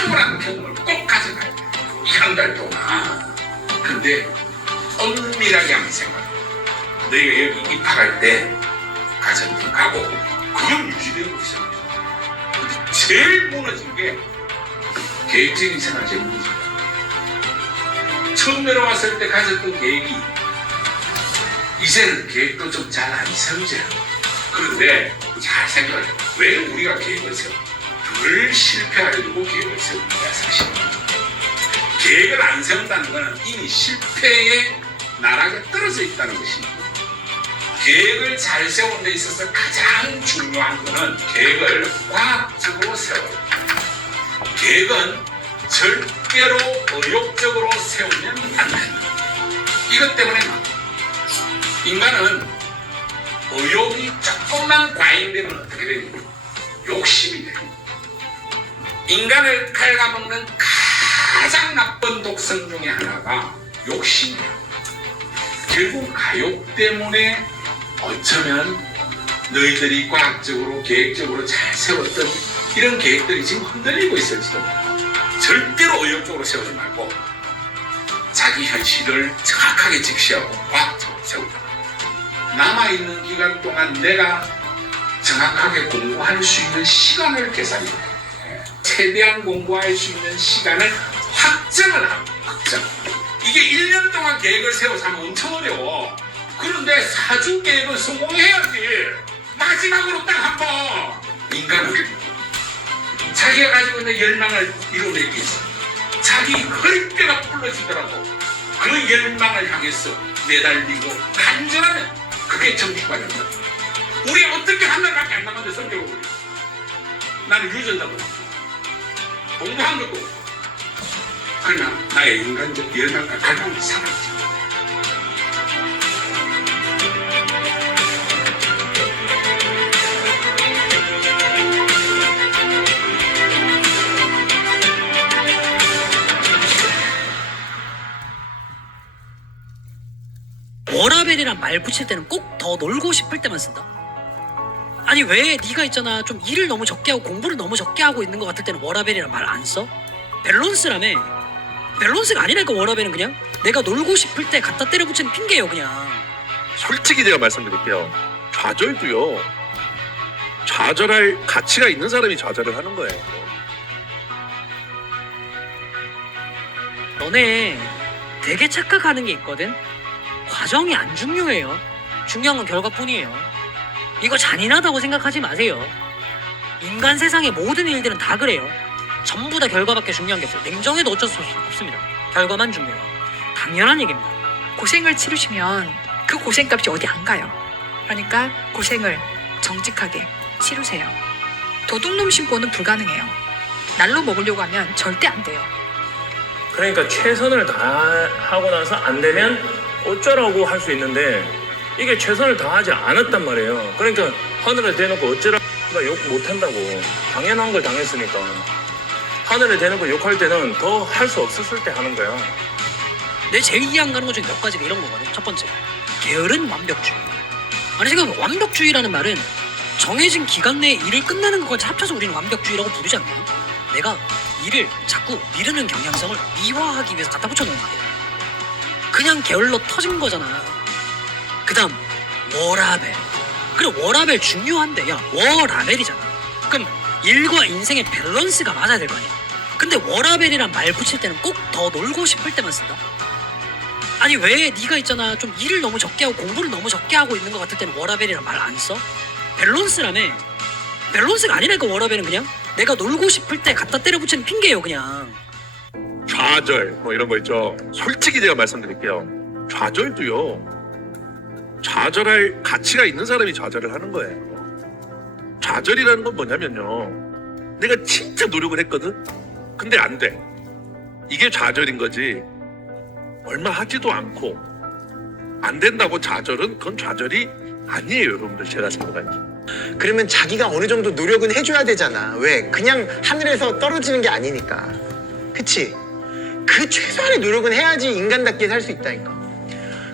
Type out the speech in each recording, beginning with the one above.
탁월한 경험을 꼭 가져가야 돼. 한 달 동안. 근데 엄밀하게 한번 생각해. 너희가 여기 입학할 때 가정팀 가고 그건 유지되고 있어요. 근데 제일 무너진 게 계획적인 생활 제일 무너진 거야. 처음 내려왔을 때 가졌던 계획이 이제는 계획도 좀 잘 안 세우죠. 그런데 잘 생각해. 왜 우리가 계획을 세워? 늘 실패하려고 계획을 세우는 거야, 사실. 계획을 안 세운다는 것은 이미 실패의 나락에 떨어져 있다는 것입니다. 계획을 잘 세우는 데 있어서 가장 중요한 것은 계획을 과학적으로 세워야 돼요. 계획은 절대로 의욕적으로 세우면 안 된다. 이것 때문에 인간은 의욕이 조금만 과잉되면 어떻게 됩니까? 욕심이 됩니다. 인간을 갉아먹는 가장 나쁜 독성 중에 하나가 욕심이에요. 결국 가욕 때문에 어쩌면 너희들이 과학적으로 계획적으로 잘 세웠던 이런 계획들이 지금 흔들리고 있을지도 몰라. 절대로 의욕적으로 세우지 말고 자기 현실을 정확하게 직시하고 과학적으로 세우자. 남아있는 기간 동안 내가 정확하게 공부할 수 있는 시간을 계산해야 돼. 최대한 공부할 수 있는 시간을 확정을 하고 확정. 이게 1년 동안 계획을 세워서 하면 엄청 어려워. 그런데 4주 계획을 성공해야지. 마지막으로 딱 한 번. 인간은 자기가 가지고 있는 열망을 이루어내기 위해서 자기 허리뼈가 부러지더라도 그 열망을 향해서 매달리고 간절하면 그게 정신과입니다. 우리 어떻게 한 달밖에 안 남았는데 성격을 올려. 나는 유전자도 공부한 것도 그러나 나의 인간적 열망과 갈망이 사라지지. 워라벨이란 말 붙일 때는 꼭 더 놀고 싶을 때만 쓴다? 아니 왜 네가 있잖아 좀 일을 너무 적게 하고 공부를 너무 적게 하고 있는 것 같을 때는 워라벨이란 말 안 써? 밸런스라며. 밸런스가 아니라니까. 워라벨은 그냥 내가 놀고 싶을 때 갖다 때려 붙이는 핑계예요 그냥. 솔직히 제가 말씀드릴게요. 좌절도요. 좌절할 가치가 있는 사람이 좌절을 하는 거예요. 너네 되게 착각하는 게 있거든. 과정이 안 중요해요. 중요한 건 결과뿐이에요. 이거 잔인하다고 생각하지 마세요. 인간 세상의 모든 일들은 다 그래요. 전부 다 결과밖에 중요한 게 없어요. 냉정해도 어쩔 수 없습니다. 결과만 중요해요. 당연한 얘기입니다. 고생을 치르시면 그 고생값이 어디 안 가요. 그러니까 고생을 정직하게 치르세요. 도둑놈 신고는 불가능해요. 날로 먹으려고 하면 절대 안 돼요. 그러니까 최선을 다하고 나서 안 되면 어쩌라고 할 수 있는데 이게 최선을 다하지 않았단 말이에요. 그러니까 하늘에 대놓고 어쩌라고 욕 못한다고. 당연한 걸 당했으니까. 하늘에 대놓고 욕할 때는 더 할 수 없었을 때 하는 거야. 내 제일 이해 안 가는 것 중에 몇 가지가 이런 거거든. 첫 번째, 게으른 완벽주의. 아니 지금 완벽주의라는 말은 정해진 기간 내에 일을 끝내는 것까지 합쳐서 우리는 완벽주의라고 부르지 않나요? 내가 일을 자꾸 미루는 경향성을 미화하기 위해서 갖다 붙여놓은 말이에요. 그냥 게을러 터진 거잖아. 그 다음 워라벨. 그래 워라벨 중요한데 야 워라벨이잖아. 그럼 일과 인생의 밸런스가 맞아야 될 거 아니야. 근데 워라벨이란 말 붙일 때는 꼭 더 놀고 싶을 때만 쓴다? 아니 왜 네가 있잖아 좀 일을 너무 적게 하고 공부를 너무 적게 하고 있는 것 같을 때는 워라벨이란 말 안 써? 밸런스라며. 밸런스가 아니라니까. 워라벨은 그냥 내가 놀고 싶을 때 갖다 때려 붙이는 핑계예요 그냥. 좌절 뭐 이런 거 있죠. 솔직히 제가 말씀드릴게요. 좌절도요. 좌절할 가치가 있는 사람이 좌절을 하는 거예요. 좌절이라는 건 뭐냐면요. 내가 진짜 노력을 했거든. 근데 안 돼. 이게 좌절인 거지. 얼마 하지도 않고 안 된다고 좌절은 그건 좌절이 아니에요, 여러분들. 제가 생각하기. 그러면 자기가 어느 정도 노력은 해줘야 되잖아. 왜? 그냥 하늘에서 떨어지는 게 아니니까. 그치? 그 최소한의 노력은 해야지 인간답게 살 수 있다니까.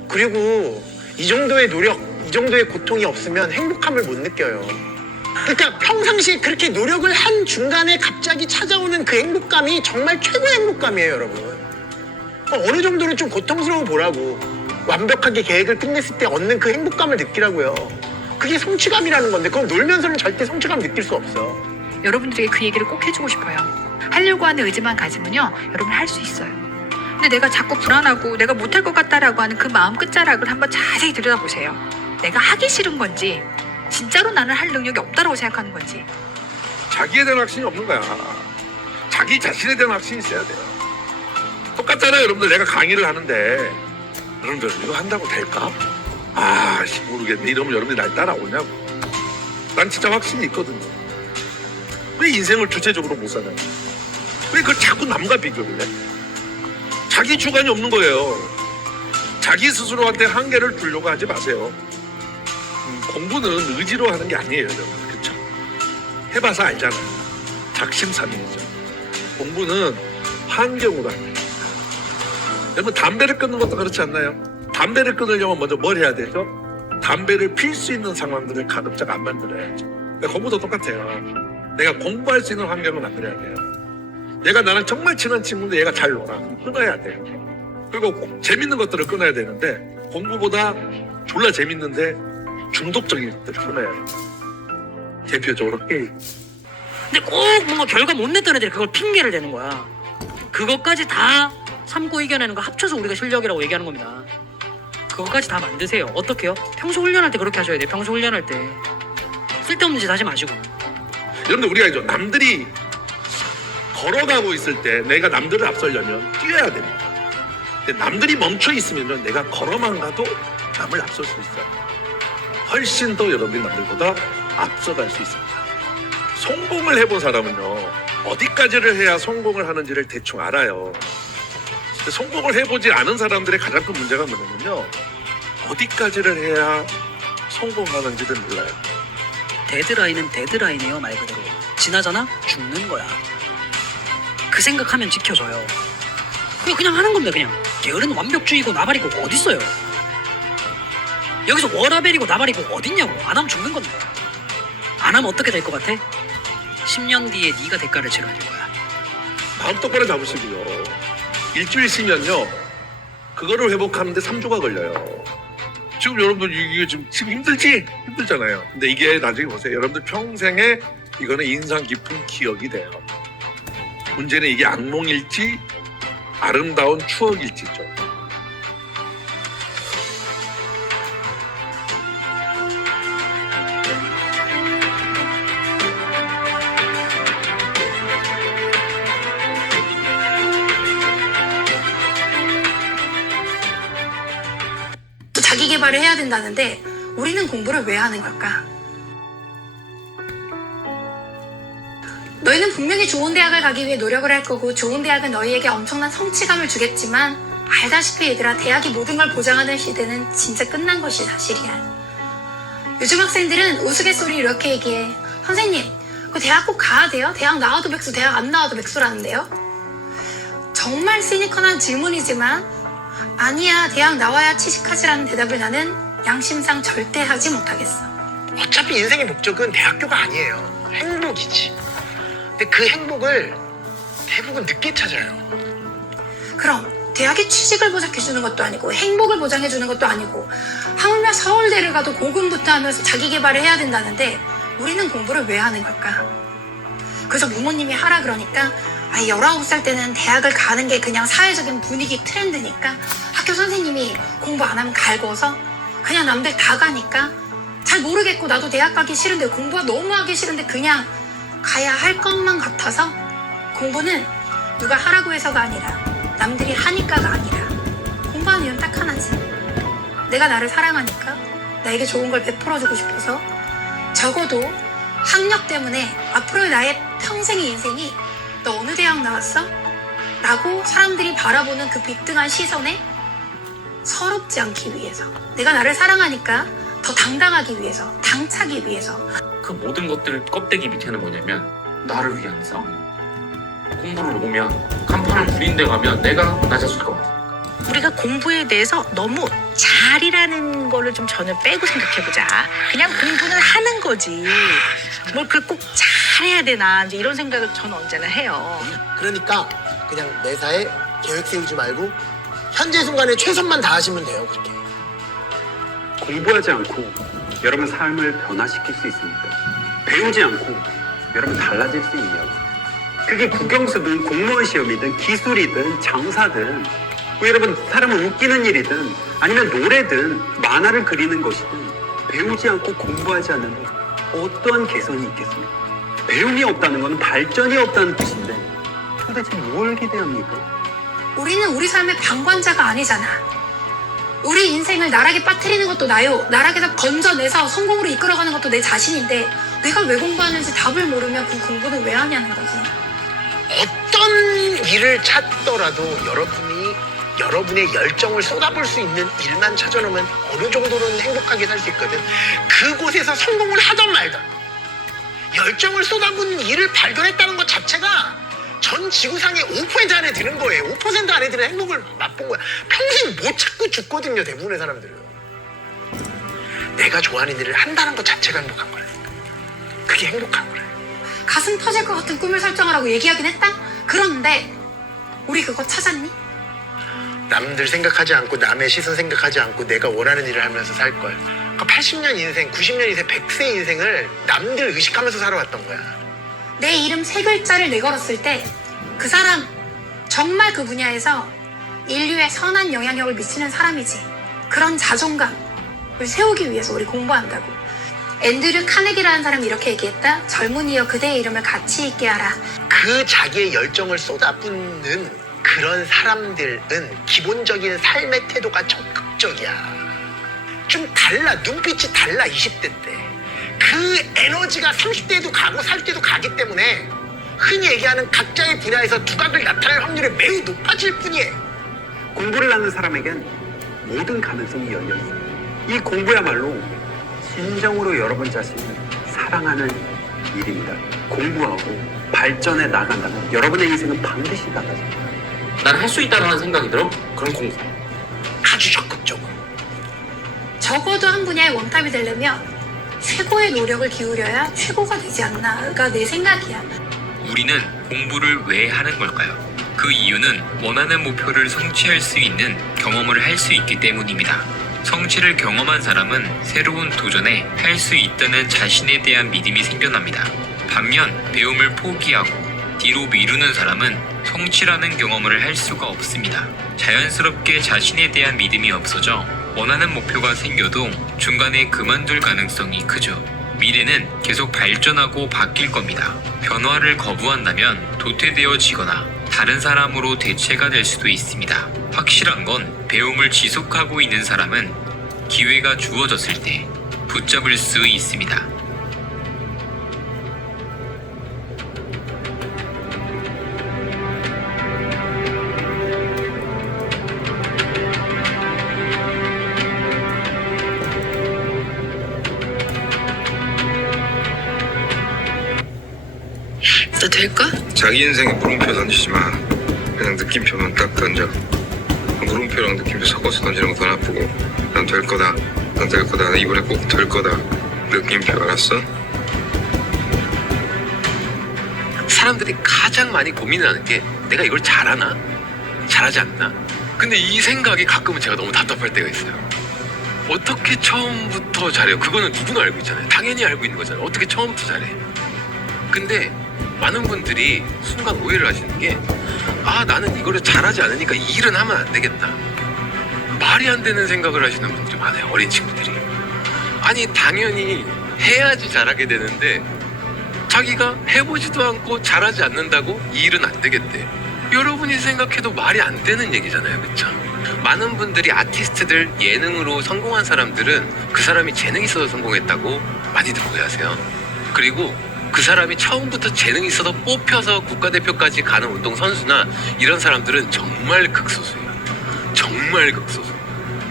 그리고 이 정도의 노력, 이 정도의 고통이 없으면 행복함을 못 느껴요. 그러니까 평상시에 그렇게 노력을 한 중간에 갑자기 찾아오는 그 행복감이 정말 최고의 행복감이에요, 여러분. 어느 정도는 좀 고통스러워 보라고. 완벽하게 계획을 끝냈을 때 얻는 그 행복감을 느끼라고요. 그게 성취감이라는 건데 그건 놀면서는 절대 성취감 느낄 수 없어. 여러분들에게 그 얘기를 꼭 해주고 싶어요. 하려고 하는 의지만 가지면요, 여러분 할 수 있어요. 근데 내가 자꾸 불안하고 내가 못할 것 같다라고 하는 그 마음 끝자락을 한번 자세히 들여다보세요. 내가 하기 싫은 건지 진짜로 나는 할 능력이 없다라고 생각하는 건지. 자기에 대한 확신이 없는 거야. 자기 자신에 대한 확신이 있어야 돼요. 똑같잖아요, 여러분들. 내가 강의를 하는데 여러분들 이거 한다고 될까? 모르겠네. 이러면 여러분들이 날 따라오냐고. 난 진짜 확신이 있거든요. 왜 인생을 주체적으로 못 사나요? 왜 그걸 자꾸 남과 비교를 해? 자기 주관이 없는 거예요. 자기 스스로한테 한계를 두려고 하지 마세요. 공부는 의지로 하는 게 아니에요, 여러분. 그렇죠? 해봐서 알잖아요. 작심삼일이죠. 공부는 환경으로 합니다. 여러분, 담배를 끊는 것도 그렇지 않나요? 담배를 끊으려면 먼저 뭘 해야 되죠? 담배를 필 수 있는 상황들을 가급적 안 만들어야죠. 그러니까 공부도 똑같아요. 내가 공부할 수 있는 환경을 만들어야 돼요. 얘가 나랑 정말 친한 친구인데 얘가 잘 놀아. 끊어야 돼요. 그리고 재밌는 것들을 끊어야 되는데 공부보다 졸라 재밌는데 중독적인 것들을 끊어야 돼요. 대표적으로 게임. 근데 꼭 뭔가 결과 못 냈던 애들이 그걸 핑계를 대는 거야. 그것까지 다 참고 이겨내는 거 합쳐서 우리가 실력이라고 얘기하는 겁니다. 그것까지 다 만드세요. 어떻게요? 평소 훈련할 때 그렇게 하셔야 돼요. 평소 훈련할 때 쓸데없는 짓 하지 마시고. 여러분들, 우리가 이제 남들이 걸어가고 있을 때 내가 남들을 앞서려면 뛰어야 됩니다. 근데 남들이 멈춰 있으면 내가 걸어만 가도 남을 앞설 수 있어요. 훨씬 더 여러분이 남들보다 앞서갈 수 있습니다. 성공을 해본 사람은요, 어디까지를 해야 성공을 하는지를 대충 알아요. 근데 성공을 해보지 않은 사람들의 가장 큰 문제가 뭐냐면요, 어디까지를 해야 성공하는지를 몰라요. 데드라인은 데드라인이에요. 말 그대로 지나잖아? 죽는 거야. 그 생각하면 지켜져요. 그냥 하는 겁니다. 그냥 게으른 완벽주의고 나발이고 어딨어요. 여기서 워라벨이고 나발이고 어딨냐고. 안 하면 죽는 건데. 안 하면 어떻게 될 것 같아? 10년 뒤에 네가 대가를 치러야 될 거야. 마음 똑바로 잡으시고요. 일주일 쉬면요, 그거를 회복하는데 3주가 걸려요. 지금 여러분들 이게 지금 힘들지? 힘들잖아요. 근데 이게 나중에 보세요. 여러분들 평생에 이거는 인상 깊은 기억이 돼요. 문제는 이게 악몽일지 아름다운 추억일지죠. 또 자기 개발을 해야 된다는데 우리는 공부를 왜 하는 걸까? 너희는 분명히 좋은 대학을 가기 위해 노력을 할 거고 좋은 대학은 너희에게 엄청난 성취감을 주겠지만 알다시피 얘들아, 대학이 모든 걸 보장하는 시대는 진짜 끝난 것이 사실이야. 요즘 학생들은 우스갯소리 이렇게 얘기해. 선생님, 그 대학 꼭 가야 돼요? 대학 나와도 백수, 대학 안 나와도 백수라는데요? 정말 시니컬한 질문이지만 아니야, 대학 나와야 취직하지라는 대답을 나는 양심상 절대 하지 못하겠어. 어차피 인생의 목적은 대학교가 아니에요. 행복이지. 근데 그 행복을 대부분 늦게 찾아요. 그럼 대학이 취직을 보장해주는 것도 아니고 행복을 보장해주는 것도 아니고 하물며 서울대를 가도 고군부터 하면서 자기 개발을 해야 된다는데 우리는 공부를 왜 하는 걸까? 그래서 부모님이 하라 그러니까 19살 때는 대학을 가는 게 그냥 사회적인 분위기 트렌드니까 학교 선생님이 공부 안 하면 갈궈서 그냥 남들 다 가니까 잘 모르겠고 나도 대학 가기 싫은데 공부가 너무 하기 싫은데 그냥 가야 할 것만 같아서 공부는 누가 하라고 해서가 아니라 남들이 하니까가 아니라 공부하는 이유는 딱 하나지. 내가 나를 사랑하니까 나에게 좋은 걸 베풀어주고 싶어서 적어도 학력 때문에 앞으로의 나의 평생의 인생이 너 어느 대학 나왔어? 라고 사람들이 바라보는 그 비등한 시선에 서럽지 않기 위해서 내가 나를 사랑하니까 더 당당하기 위해서 당차기 위해서 그 모든 것들 껍데기 밑에는 뭐냐면 나를 위한 싸움. 공부를 오면 간판을 부린 데 가면 내가 낮아질 것 같으니까 우리가 공부에 대해서 너무 잘이라는 거를 좀 전혀 빼고 생각해보자. 그냥 공부는 하는 거지. 뭘 그걸 꼭 잘해야 되나 이제 이런 생각을 저는 언제나 해요. 그러니까 그냥 매사에 계획 세우지 말고 현재 순간에 최선만 다하시면 돼요. 그렇게. 공부하지 않고 여러분 삶을 변화시킬 수 있습니까? 배우지 않고 여러분 달라질 수 있냐고. 그게 국영수든 공무원 시험이든 기술이든 장사든 뭐 여러분 사람을 웃기는 일이든 아니면 노래든 만화를 그리는 것이든 배우지 않고 공부하지 않는데 어떠한 개선이 있겠습니까? 배움이 없다는 것은 발전이 없다는 뜻인데 도대체 뭘 기대합니까? 우리는 우리 삶의 방관자가 아니잖아. 우리 인생을 나락에 빠뜨리는 것도 나요. 나락에서 건져내서 성공으로 이끌어가는 것도 내 자신인데 내가 왜 공부하는지 답을 모르면 그 공부는 왜 하냐는 거지. 어떤 일을 찾더라도 여러분의 열정을 쏟아볼 수 있는 일만 찾아놓으면 어느 정도는 행복하게 살 수 있거든. 그곳에서 성공을 하던 말던 열정을 쏟아붓는 일을 발견했다는 것 자체가 전 지구상의 5% 안에 드는 거예요. 5% 안에 드는 행복을 맛본 거야. 평생 못 찾고 죽거든요, 대부분의 사람들은. 내가 좋아하는 일을 한다는 것 자체가 행복한 거라니까. 그게 행복한 거래. 가슴 터질 것 같은 꿈을 설정하라고 얘기하긴 했다? 그런데 우리 그거 찾았니? 남들 생각하지 않고 남의 시선 생각하지 않고 내가 원하는 일을 하면서 살걸. 그러니까 80년 인생, 90년 인생, 100세 인생을 남들 의식하면서 살아왔던 거야. 내 이름 3글자를 내걸었을 때 그 사람 정말 그 분야에서 인류에 선한 영향력을 미치는 사람이지. 그런 자존감을 세우기 위해서 우리 공부한다고. 앤드류 카네기라는 사람이 이렇게 얘기했다. 젊은이여 그대의 이름을 가치 있게 하라. 그 자기의 열정을 쏟아붓는 그런 사람들은 기본적인 삶의 태도가 적극적이야. 좀 달라. 눈빛이 달라. 20대 때. 그 에너지가 30대에도 가고 40대에도 가기 때문에 흔히 얘기하는 각자의 분야에서 두각을 나타낼 확률이 매우 높아질 뿐이에요. 공부를 하는 사람에겐 모든 가능성이 열려 있습니다. 이 공부야말로 진정으로 여러분 자신을 사랑하는 일입니다. 공부하고 발전해 나간다면 여러분의 인생은 반드시 달라집니다. 난 할 수 있다는 생각이 들어? 그럼 공부. 아주 적극적으로. 적어도 한 분야의 원탑이 되려면 최고의 노력을 기울여야 최고가 되지 않나가 내 생각이야. 우리는 공부를 왜 하는 걸까요? 그 이유는 원하는 목표를 성취할 수 있는 경험을 할 수 있기 때문입니다. 성취를 경험한 사람은 새로운 도전에 할 수 있다는 자신에 대한 믿음이 생겨납니다. 반면 배움을 포기하고 뒤로 미루는 사람은 성취라는 경험을 할 수가 없습니다. 자연스럽게 자신에 대한 믿음이 없어져 원하는 목표가 생겨도 중간에 그만둘 가능성이 크죠. 미래는 계속 발전하고 바뀔 겁니다. 변화를 거부한다면 도태되어지거나 다른 사람으로 대체가 될 수도 있습니다. 확실한 건 배움을 지속하고 있는 사람은 기회가 주어졌을 때 붙잡을 수 있습니다. 나 될까? 자기 인생에 물음표 던지지 마. 그냥 느낌표만 딱 던져. 물음표랑 느낌표 섞어서 던지는 거 더 나쁘고. 난 될 거다. 난 될 거다. 나 이번에 꼭 될 거다. 느낌표 알았어? 사람들이 가장 많이 고민하는 게 내가 이걸 잘하나? 잘하지 않나? 근데 이 생각이 가끔은 제가 너무 답답할 때가 있어요. 어떻게 처음부터 잘해요? 그거는 누구나 알고 있잖아요. 당연히 알고 있는 거잖아요. 어떻게 처음부터 잘해? 근데 많은 분들이 순간 오해를 하시는 게 나는 이거를 잘하지 않으니까 이 일은 하면 안 되겠다. 말이 안 되는 생각을 하시는 분들이 많아요. 어린 친구들이. 아니 당연히 해야지 잘하게 되는데 자기가 해보지도 않고 잘하지 않는다고 이 일은 안 되겠대. 여러분이 생각해도 말이 안 되는 얘기잖아요. 그쵸? 많은 분들이 아티스트들, 예능으로 성공한 사람들은 그 사람이 재능이 있어서 성공했다고 많이들 오해하세요. 그리고 그 사람이 처음부터 재능이 있어서 뽑혀서 국가대표까지 가는 운동선수나 이런 사람들은 정말 극소수예요. 정말 극소수.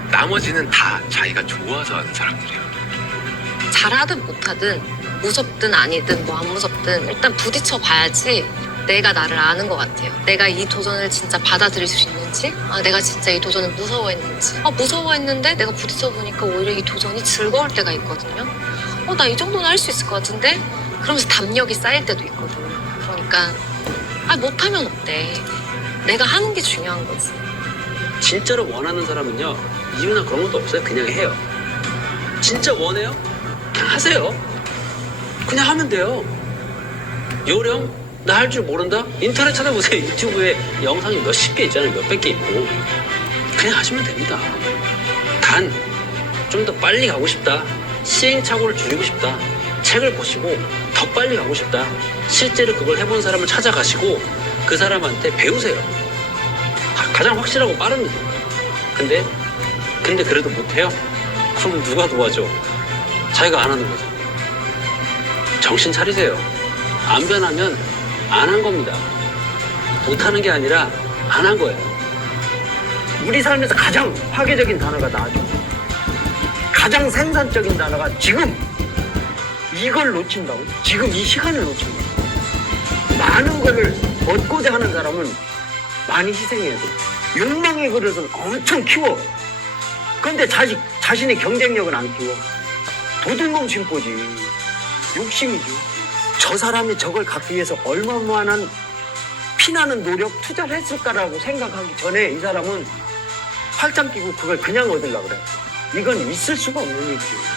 나머지는 다 자기가 좋아서 하는 사람들이에요. 잘하든 못하든 무섭든 아니든 뭐 안 무섭든 일단 부딪혀 봐야지 내가 나를 아는 것 같아요. 내가 이 도전을 진짜 받아들일 수 있는지, 내가 진짜 이 도전을 무서워했는지. 무서워했는데 내가 부딪혀 보니까 오히려 이 도전이 즐거울 때가 있거든요. 나 이 정도는 할 수 있을 것 같은데? 그러면서 담력이 쌓일 때도 있거든요. 그러니까 못하면 어때? 내가 하는 게 중요한 거지. 진짜로 원하는 사람은요, 이유나 그런 것도 없어요. 그냥 해요. 진짜 원해요? 그냥 하세요. 그냥 하면 돼요. 요령? 나 할 줄 모른다? 인터넷 찾아보세요. 유튜브에 영상이 몇십 개 있잖아요. 몇백 개 있고. 그냥 하시면 됩니다. 단, 좀 더 빨리 가고 싶다. 시행착오를 줄이고 싶다. 책을 보시고 더 빨리 가고 싶다. 실제로 그걸 해본 사람을 찾아가시고 그 사람한테 배우세요. 가장 확실하고 빠릅니다. 근데 그래도 못해요? 그럼 누가 도와줘? 자기가 안 하는 거죠. 정신 차리세요. 안 변하면 안 한 겁니다. 못하는 게 아니라 안 한 거예요. 우리 삶에서 가장 파괴적인 단어가 나죠. 가장 생산적인 단어가 지금. 이걸 놓친다고? 지금 이 시간을 놓친다고? 많은 거를 얻고자 하는 사람은 많이 희생해야 돼. 욕망의 그릇은 엄청 키워. 그런데 자신의 경쟁력은 안 키워. 도둑놈 심보지. 욕심이죠. 저 사람이 저걸 갖기 위해서 얼마만한 피나는 노력, 투자를 했을까라고 생각하기 전에 이 사람은 팔짱 끼고 그걸 그냥 얻으려고 그래. 이건 있을 수가 없는 일이죠.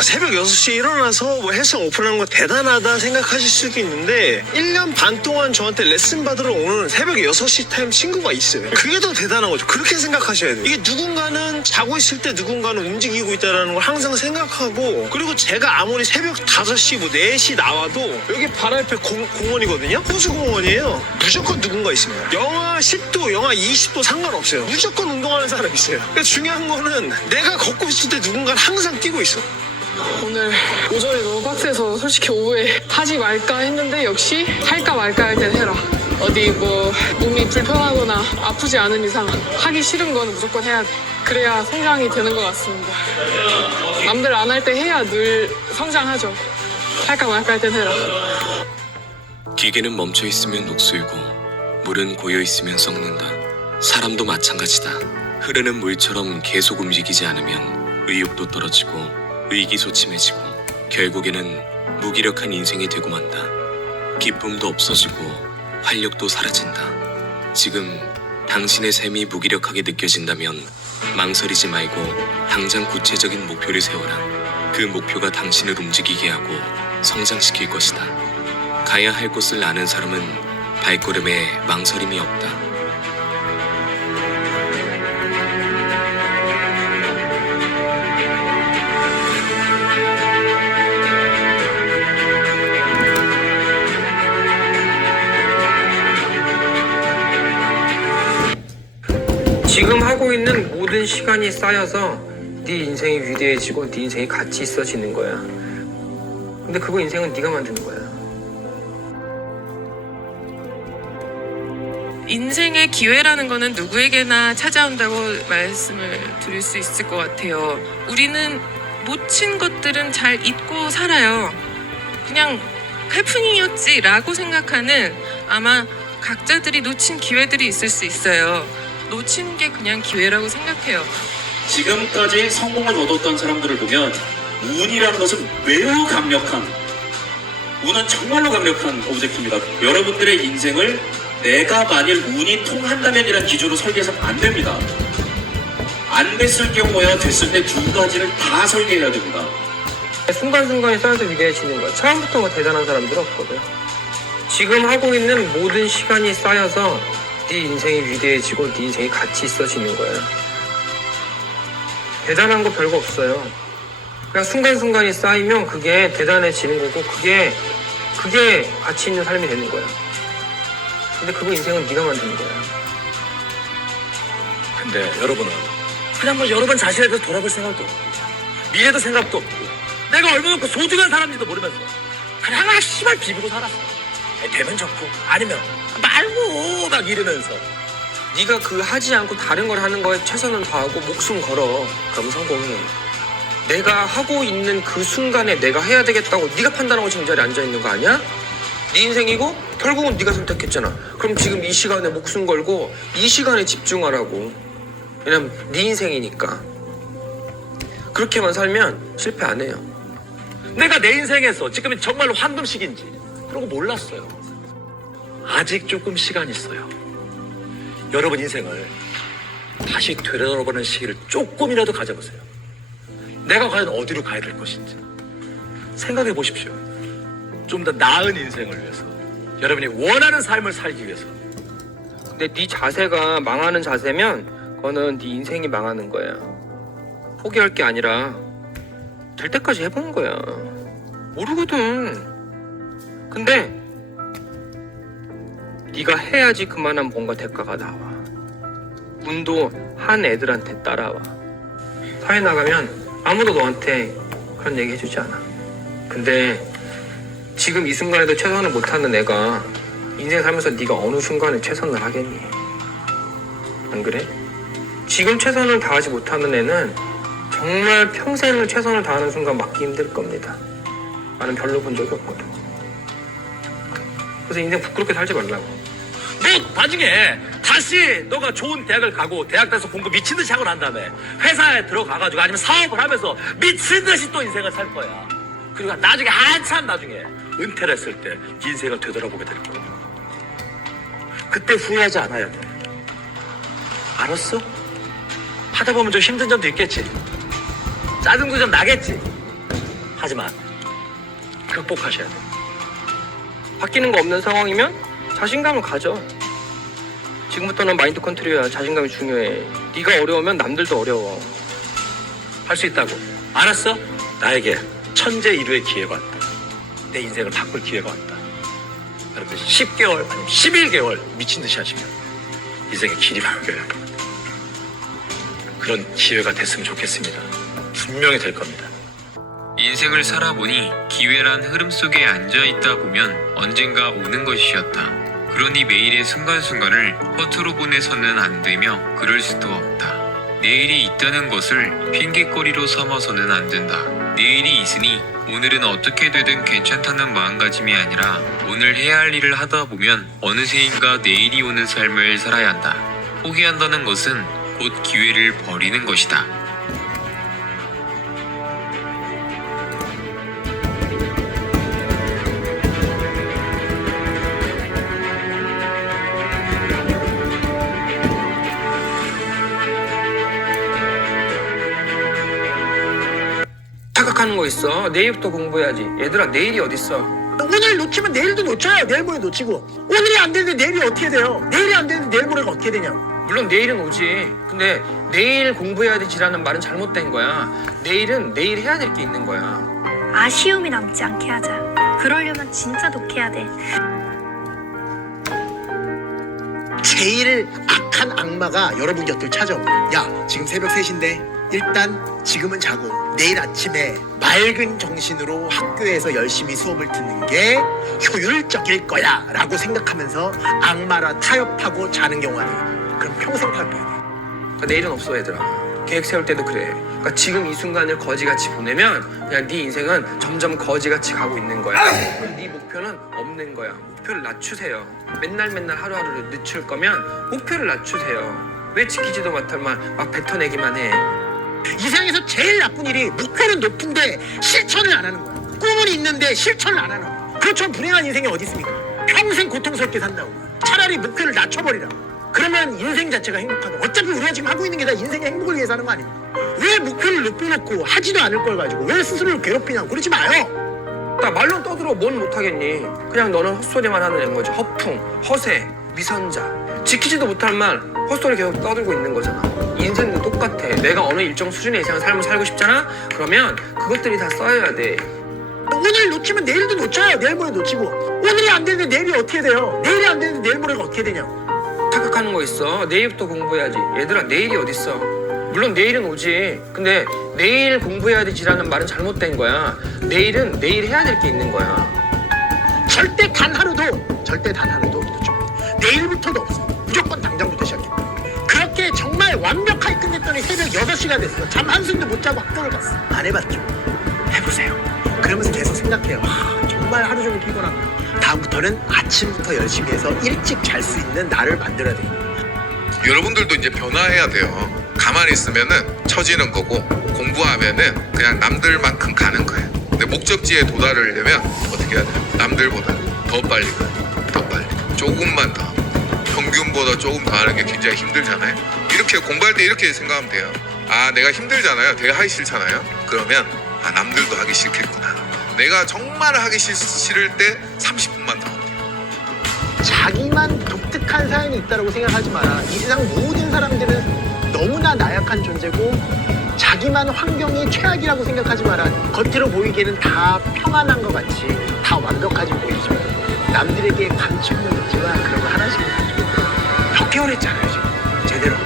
새벽 6시에 일어나서 뭐 헬스장 오픈하는 거 대단하다 생각하실 수도 있는데 1년 반 동안 저한테 레슨 받으러 오는 새벽 6시 타임 친구가 있어요. 그게 더 대단한 거죠. 그렇게 생각하셔야 돼요. 이게 누군가는 자고 있을 때 누군가는 움직이고 있다는 걸 항상 생각하고, 그리고 제가 아무리 새벽 5시 뭐 4시 나와도 여기 바로 옆에 공원이거든요. 호수공원이에요. 무조건 누군가 있습니다. 영하 10도, 영하 20도 상관없어요. 무조건 운동하는 사람 있어요. 그러니까 중요한 거는 내가 걷고 있을 때 누군가는 항상 뛰고 있어. 오늘 오전에 너무 빡세서 솔직히 오후에 하지 말까 했는데 역시 할까 말까 할 땐 해라. 어디 뭐 몸이 불편하거나 아프지 않은 이상 하기 싫은 건 무조건 해야 돼. 그래야 성장이 되는 것 같습니다. 남들 안 할 때 해야 늘 성장하죠. 할까 말까 할 땐 해라. 기계는 멈춰 있으면 녹슬고 물은 고여 있으면 썩는다. 사람도 마찬가지다. 흐르는 물처럼 계속 움직이지 않으면 의욕도 떨어지고 의기소침해지고 결국에는 무기력한 인생이 되고 만다. 기쁨도 없어지고 활력도 사라진다. 지금 당신의 삶이 무기력하게 느껴진다면 망설이지 말고 당장 구체적인 목표를 세워라. 그 목표가 당신을 움직이게 하고 성장시킬 것이다. 가야 할 곳을 아는 사람은 발걸음에 망설임이 없다. 지금 하고 있는 모든 시간이 쌓여서 네 인생이 위대해지고 네 인생이 가치 있어지는 거야. 근데 그거 인생은 네가 만드는 거야. 인생의 기회라는 거는 누구에게나 찾아온다고 말씀을 드릴 수 있을 것 같아요. 우리는 놓친 것들은 잘 잊고 살아요. 그냥 해프닝이었지라고 생각하는, 아마 각자들이 놓친 기회들이 있을 수 있어요. 놓치는 게 그냥 기회라고 생각해요. 지금까지 성공을 거뒀던 사람들을 보면 운이라는 것은 매우 강력한, 운은 정말로 강력한 오브젝트입니다. 여러분들의 인생을 내가 만일 운이 통한다면이라는 기준으로 설계해서는 안 됩니다. 안 됐을 경우야 됐을 때 두 가지를 다 설계해야 됩니다. 순간순간이 쌓여서 위대해지는 거야. 처음부터 뭐 대단한 사람들 없거든. 지금 하고 있는 모든 시간이 쌓여서 네 인생이 위대해지고 네 인생이 가치 있어지는 거야. 대단한 거 별거 없어요. 그냥 순간순간이 쌓이면 그게 대단해지는 거고 그게 가치 있는 삶이 되는 거야. 근데 그거 인생은 네가 만드는 거야. 근데 여러분은 그냥 뭐 여러 번 자신에 대해서 돌아볼 생각도 없고 미래도 생각도 없고 내가 얼마나 소중한 사람인지도 모르면서 그냥 하나 씨발 비비고 살았어. 되면 좋고 아니면 말고 막 이러면서. 네가 그 하지 않고 다른 걸 하는 거에 최선을 다하고 목숨 걸어. 그럼 성공해. 내가 하고 있는 그 순간에 내가 해야 되겠다고 네가 판단하고 지금 이 자리에 앉아 있는 거 아니야? 네 인생이고 결국은 네가 선택했잖아. 그럼 지금 이 시간에 목숨 걸고 이 시간에 집중하라고. 왜냐면 네 인생이니까. 그렇게만 살면 실패 안 해요. 내가 내 인생에서 지금 정말로 황금 시기인지 그런 거 몰랐어요. 아직 조금 시간이 있어요. 여러분 인생을 다시 되돌아보는 시기를 조금이라도 가져보세요. 내가 과연 어디로 가야 될 것인지 생각해 보십시오. 좀 더 나은 인생을 위해서, 여러분이 원하는 삶을 살기 위해서. 근데 네 자세가 망하는 자세면 그거는 네 인생이 망하는 거야. 포기할 게 아니라 될 때까지 해보는 거야. 모르거든. 근데 네가 해야지 그만한 뭔가 대가가 나와. 운도 한 애들한테 따라와. 사회 나가면 아무도 너한테 그런 얘기 해주지 않아. 근데 지금 이 순간에도 최선을 못하는 애가 인생 살면서 네가 어느 순간에 최선을 하겠니? 안 그래? 지금 최선을 다하지 못하는 애는 정말 평생을 최선을 다하는 순간 맞기 힘들 겁니다. 나는 별로 본 적이 없거든. 그래서 인생 부끄럽게 살지 말라고. 너 나중에 다시 너가 좋은 대학을 가고 대학 가서 공부 미친 듯이 하고 난 다음에 회사에 들어가가지고 아니면 사업을 하면서 미친 듯이 또 인생을 살 거야. 그리고 나중에 한참 나중에 은퇴를 했을 때 네 인생을 되돌아보게 될 거야. 그때 후회하지 않아야 돼. 알았어? 하다 보면 좀 힘든 점도 있겠지. 짜증도 좀 나겠지. 하지만 극복하셔야 돼. 바뀌는 거 없는 상황이면 자신감을 가져. 지금부터는 마인드 컨트롤이야. 자신감이 중요해. 네가 어려우면 남들도 어려워. 할 수 있다고. 알았어? 나에게 천재 일우의 기회가 왔다. 내 인생을 바꿀 기회가 왔다. 여러분 10개월 아니면 11개월 미친 듯이 하시면 인생의 길이 바뀌어요. 그런 기회가 됐으면 좋겠습니다. 분명히 될 겁니다. 인생을 살아보니 기회란 흐름 속에 앉아있다 보면 언젠가 오는 것이었다. 그러니 매일의 순간순간을 허투루 보내서는 안 되며 그럴 수도 없다. 내일이 있다는 것을 핑계거리로 삼아서는 안 된다. 내일이 있으니 오늘은 어떻게 되든 괜찮다는 마음가짐이 아니라 오늘 해야 할 일을 하다 보면 어느새인가 내일이 오는 삶을 살아야 한다. 포기한다는 것은 곧 기회를 버리는 것이다. 착각하는 거 있어. 내일부터 공부해야지. 얘들아, 내일이 어딨어? 오늘 놓치면 내일도 놓쳐요. 내일 모레 놓치고. 오늘이 안 되는데 내일이 어떻게 돼요? 내일이 안 되는데 내일 모레가 어떻게 되냐고. 물론 내일은 오지. 근데 내일 공부해야 되지라는 말은 잘못된 거야. 내일은 내일 해야 될 게 있는 거야. 아쉬움이 남지 않게 하자. 그러려면 진짜 독해야 돼. 제일 악한 악마가 여러분 곁을 찾아오고, 야 지금 새벽 3시인데 일단 지금은 자고 내일 아침에 맑은 정신으로 학교에서 열심히 수업을 듣는 게 효율적일 거야 라고 생각하면서 악마라 타협하고 자는 경우가 돼요. 그럼 평생 타협해야 돼. 그러니까 내일은 없어 얘들아. 계획 세울 때도 그래. 그러니까 지금 이 순간을 거지같이 보내면 그냥 네 인생은 점점 거지같이 가고 있는 거야. 그럼 네 목표는 없는 거야. 목표를 낮추세요. 맨날 하루하루를 늦출 거면 목표를 낮추세요. 왜 지키지도 못할만 막 뱉어내기만 해. 이 세상에서 제일 나쁜 일이 목표는 높은데 실천을 안 하는 거야. 꿈은 있는데 실천을 안 하는 거야. 그렇죠. 불행한 인생이 어디 있습니까? 평생 고통스럽게 산다고. 차라리 목표를 낮춰버리라. 그러면 인생 자체가 행복하다. 어차피 우리가 지금 하고 있는 게 다 인생의 행복을 위해서 하는 거 아닙니까? 왜 목표를 높여놓고 하지도 않을 걸 가지고 왜 스스로를 괴롭히냐고. 그러지 마요. 나 말로 떠들어 뭔 못하겠니. 그냥 너는 헛소리만 하는 애인 거지. 허풍, 허세, 미선자. 지키지도 못할 말 헛소리 계속 떠들고 있는 거잖아. 인생도 똑같아. 내가 어느 일정 수준의 이상의 삶을 살고 싶잖아? 그러면 그것들이 다 쌓여야 돼. 오늘 놓치면 내일도 놓쳐요. 내일 모레 놓치고. 오늘이 안 되는데 내일이 어떻게 돼요? 내일이 안 되는데 내일 모레가 어떻게 되냐고. 착각하는 거 있어. 내일부터 공부해야지. 얘들아, 내일이 어딨어? 물론 내일은 오지. 근데 내일 공부해야 되지라는 말은 잘못된 거야. 내일은 내일 해야 될 게 있는 거야. 절대 단 하루도 늦죠. 내일부터도 없어. 무조건 당장부터 시작해. 그렇게 정말 완벽하게 끝냈더니 새벽 6시가 됐어. 잠 한숨도 못 자고 학교를 갔어. 안 해봤죠? 해보세요. 그러면서 계속 생각해요. 정말 하루 종일 피곤한가. 다음부터는 아침부터 열심히 해서 일찍 잘 수 있는 나를 만들어야 돼. 여러분들도 이제 변화해야 돼요. 가만히 있으면은 처지는 거고 공부하면은 그냥 남들만큼 가는 거예요. 근데 목적지에 도달하려면 어떻게 해야 돼요? 남들보다 더 빨리 가요. 더 빨리. 조금만 더. 평균보다 조금 더 하는 게 굉장히 힘들잖아요. 이렇게 공부할 때 이렇게 생각하면 돼요. 아, 내가 힘들잖아요. 내가 하기 싫잖아요. 그러면 아, 남들도 하기 싫겠구나. 내가 정말 하기 싫을 때 30분만 더 하면 돼요. 자기만 독특한 사연이 있다고 생각하지 마라. 이 세상 모든 사람들은 너무나 나약한 존재고 자기만 환경이 최악이라고 생각하지 마라. 겉으로 보이기에는 다 평안한 것 같이 다 완벽하지 보이지만 남들에게 감추는 있지만 그런 거 하나씩 가지고 몇 개월 했잖아요 지금 제대로.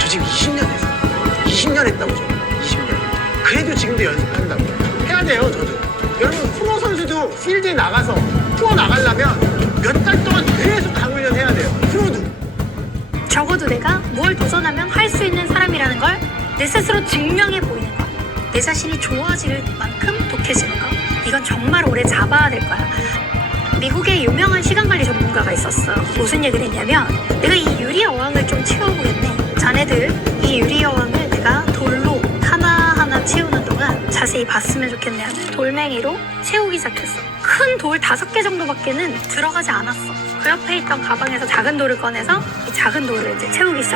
저 지금 20년 했어요. 20년 했다고 저 20년. 그래도 지금도 연습한다고 해야 돼요. 저도. 여러분 프로 선수도 필드에 나가서 프로 나가려면 몇 달 동안 계속 강훈련 해야 돼요. 프로도. 적어도 내가 뭘 도전하면 할 수 있는 사람이라는 걸 내 스스로 증명해 보이는 거. 내 자신이 좋아질 만큼 독해지는 거. 이건 정말 오래 잡아야 될 거야. 미국의 유명한 시간관리 전문가가 있었어. 무슨 얘기를 했냐면 내가 이 유리 어항을 좀 채워보겠네. 자네들 이 유리 어항을 내가 돌로 하나하나 채우는 동안 자세히 봤으면 좋겠네 하는 돌멩이로 채우기 시작했어. 큰 돌 5개 정도밖에는 들어가지 않았어. 그 옆에 있던 가방에서 작은 돌을 꺼내서 이 작은 돌을 이제 채우기 시작했어.